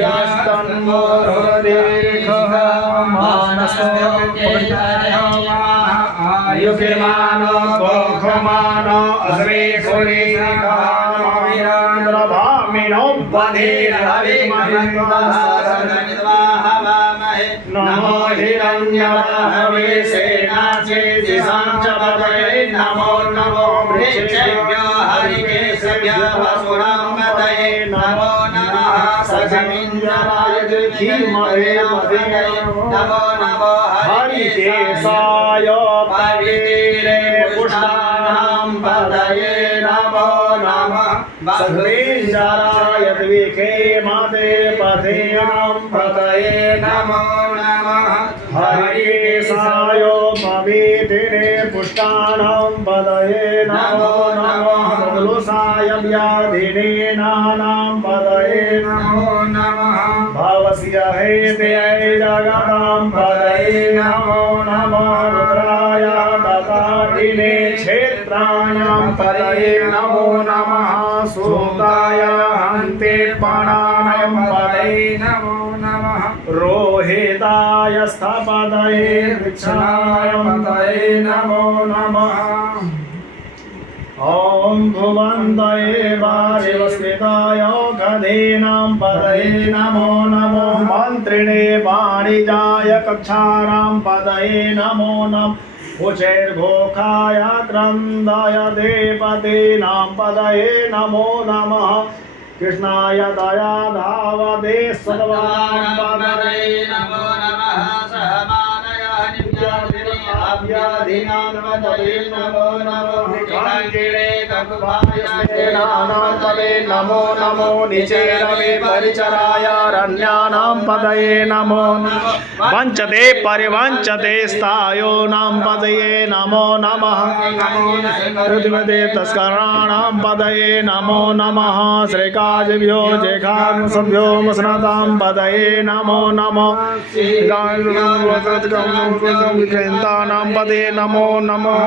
यस्तन्वोरुदेखः आयुर्मानो भोगमानो अश्रेखुरेखामिनो नमो हिरण्यवाहवे सेनाचेदिशां च पतये नमो नमो वृक्षेभ्यो हरिकेशभ्यो वसुरां पतये नमो नमः सखमिन्द्राय धीमहि नमो नमो हरिकेशाय पवित्रे पुष्टानां पतये नमो नमः सखमिन्द्राय द्विखेमते पथेयां पतये नमो नमः हरिकेशाय पवित्रे पुष्टानां पतये नमो नमः बदलुसाय व्याधिने नानां पतये नमो नमः भवस्य हेते जगतां पतये नमो नमः रुद्राय दतारिणे क्षेत्राणां पतये नमो नमः सूताय हन्ते प्राणानां पतये नमो नमः रोहिताय स्थपतये वृक्षाय पतये नमो नमः ॐ भुवन्तये वारिवस्मिताय गधीनां पतये नमो नमो मन्त्रिणे वाणिजाय कक्षाणां पतये नमो नमः उचैर्घोखाय क्रन्दाय देवतीनां पतये नमो नमः कृष्णाय दया धावते सर्वाणां पतये नमो नमः सहमानय निव्याधिनां पतये नमो नमः निकाञ्चिणे ककुभायस्तेनानां पतये नमो नमो निचेरवे परिचराय रण्यानां पतये नमो नमः वञ्चते परिवञ्चते स्थायोनां पतये नमो नमः पृथ्वीते तस्कराणां पतये नमो नमः श्रीकाजिभ्यो जेघासभ्यो मस्नतां पतये नमो नमः विक्रेन्तानां पतये नमो नमः